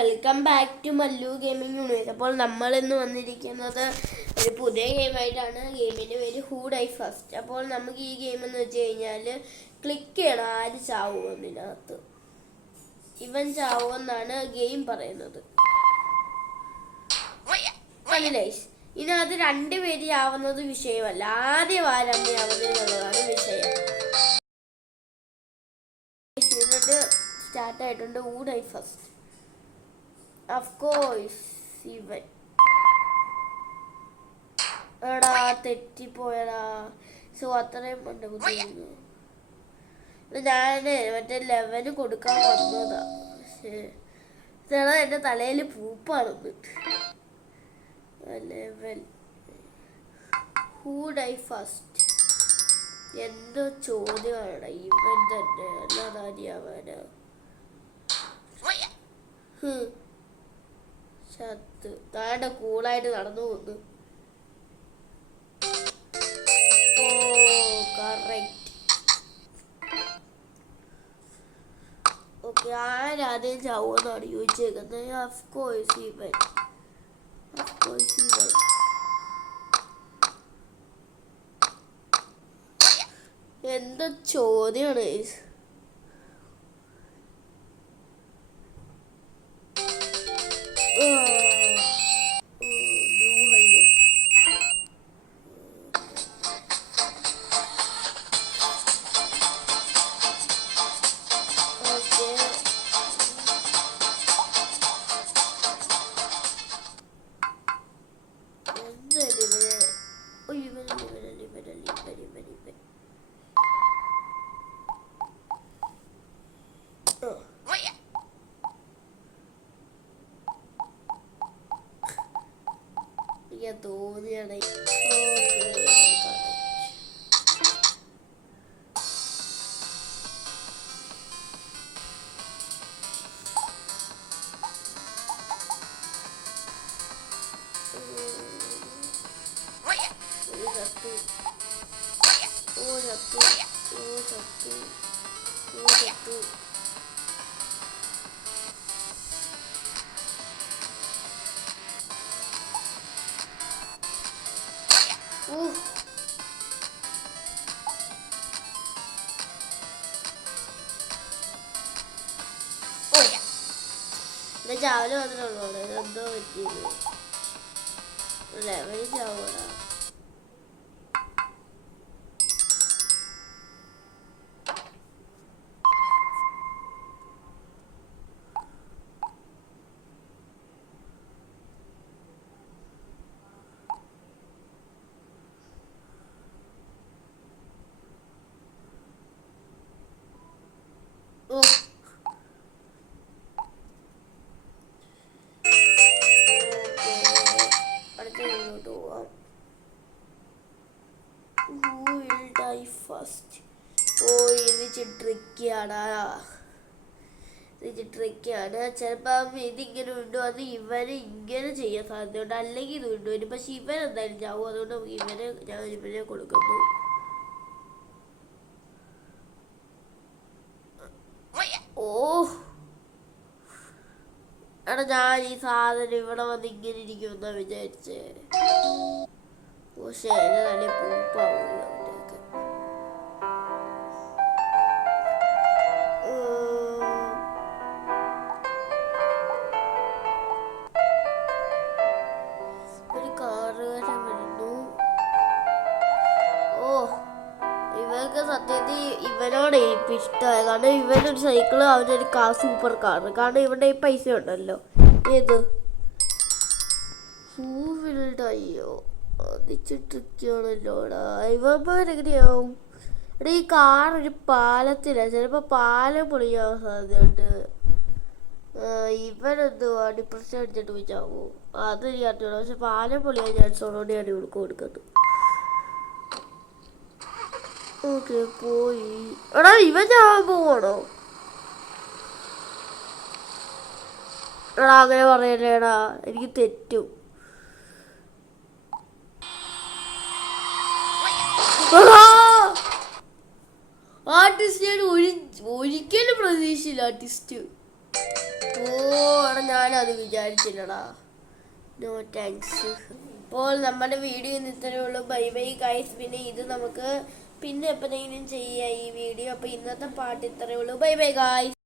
Welcome back to Mallu gaming universe. അപ്പോൾ നമ്മൾ ഇന്ന് വന്നിരിക്കുന്നത് ഒരു പുതിയ ഗെയിമായിട്ടാണ്. ഗെയിമിൻ്റെ പേര് ഹൂ ഡൈ ഫസ്റ്റ്. അപ്പോൾ നമുക്ക് ഈ ഗെയിം എന്ന് വെച്ച് കഴിഞ്ഞാൽ ക്ലിക്ക് ചെയ്യണം ആര് ചാവുമെന്നതിനകത്ത്. ഇവൻ ചാവുമെന്നാണ് ഗെയിം പറയുന്നത്. ഇതിനകത്ത് രണ്ടുപേര് ചാവുന്നത് വിഷയമല്ല, ആദ്യം ആവുന്നത് എന്നുള്ളതാണ് വിഷയം. എന്നിട്ട് സ്റ്റാർട്ട് ആയിട്ടുണ്ട് who die first. Of course ഇവൻ. എടാ തെറ്റിപ്പോയടാ. സോ അത്രയും ഉണ്ട് ബുദ്ധിമുട്ട്. ഞാൻ മറ്റേ 11 കൊടുക്കാൻ വന്നതാ. പക്ഷേ എൻ്റെ തലയിൽ പൂപ്പാണെന്ന്. 11 ഹൂ ഡൈ ഫസ്റ്റ്. എന്തോ ചോദ്യമാണ്. ഇവൻ തന്നെ അല്ലാതാരിയാവാനാ. ചത്ത് താണ്ട കൂളായിട്ട് നടന്നു പോന്നു. ഓ കറക്റ്റ്. ഓക്കെ, ആരാദ്യം ചാവുമെന്നാണ് ചോദിച്ചേക്കുന്നത്. ഓഫ് കോഴ്സ് ഇവൻ. എന്താ ചോദ്യമാണ്. തോന്നിയാണ്. ചാവല് മാത്രമേ ഉള്ളൂ. എന്തോ പറ്റിയത്. 11 ചാവൂടാ. ട്രിക്കാണ്. ചിലപ്പോൾ ഇതിങ്ങനെ ഉണ്ടോ, അത് ഇവന് ഇങ്ങനെ ചെയ്യാൻ സാധ്യതയുണ്ട്, അല്ലെങ്കിൽ ഇത് കൊണ്ടുവരും. പക്ഷെ ഇവൻ എന്തായാലും ചാവും. അതുകൊണ്ട് ഞാൻ ഇവനെ കൊടുക്കുന്നു. ഓ എടാ, ഞാൻ ഈ സാധനം ഇവിടെ വന്ന് ഇങ്ങനെ ഇരിക്കുമെന്നാ വിചാരിച്ചേ. പക്ഷേ എന്നെ നല്ല പൂപ്പാവുമല്ലോ അവൻ്റെയൊക്കെ. ഒരു കാറുകാരൻ വരുന്നു. ഓ, ഇവർക്ക് സത്യത്തിൽ ഇവനോട് ഇപ്പം ഇഷ്ടമായി. കാരണം ഇവനൊരു സൈക്കിള്, അവനൊരു സൂപ്പർ കാർ. കാരണം ഇവൻ്റെ ഈ പൈസ ഉണ്ടല്ലോ. ഏത് അയ്യോ അതിച്ച് ട്രിക്കാണല്ലോടാ. ഇവന്മാരെങ്ങനെയാവും? എടാ, ഈ കാർ ഒരു പാലത്തിലാണ്. ചിലപ്പോൾ പാലം പൊളിയാവാൻ സാധ്യതയുണ്ട്. ഇവനെന്തുവാ ഡിപ്രഷൻ അടിച്ചിട്ട് പോയിച്ചാവോ? അതെനിക്ക് അറിഞ്ഞോളൂ. പക്ഷെ പാലം പൊളിയാൻ ചാൻസ് ഉള്ളതുകൊണ്ടാണ് ഇവൾക്ക് കൊടുക്കുന്നത്. ഓക്കെ, പോയി. എടാ, ഇവൻ ചാവാൻ പോവാണോ? എടാ, അങ്ങനെ പറയല്ലേടാ, എനിക്ക് തെറ്റും. ആർട്ടിസ്റ്റ് ഞാൻ ഒരിക്കലും പ്രതീക്ഷയില്ല. ആർട്ടിസ്റ്റ് ഓ എടാ, ഞാൻ കിട്ടുമെന്ന് വിചാരിച്ചില്ലടാ. No thanks. അപ്പോൾ നമ്മുടെ വീഡിയോ ഇന്ന് ഇത്രയേ ഉള്ളൂ. Bye bye guys. പിന്നെ ഇത് നമുക്ക് പിന്നെ എപ്പോഴെങ്കിലും ചെയ്യാം ഈ വീഡിയോ. അപ്പോൾ ഇന്നത്തെ പാട്ട് ഇത്രയേ ഉള്ളൂ. Bye bye guys.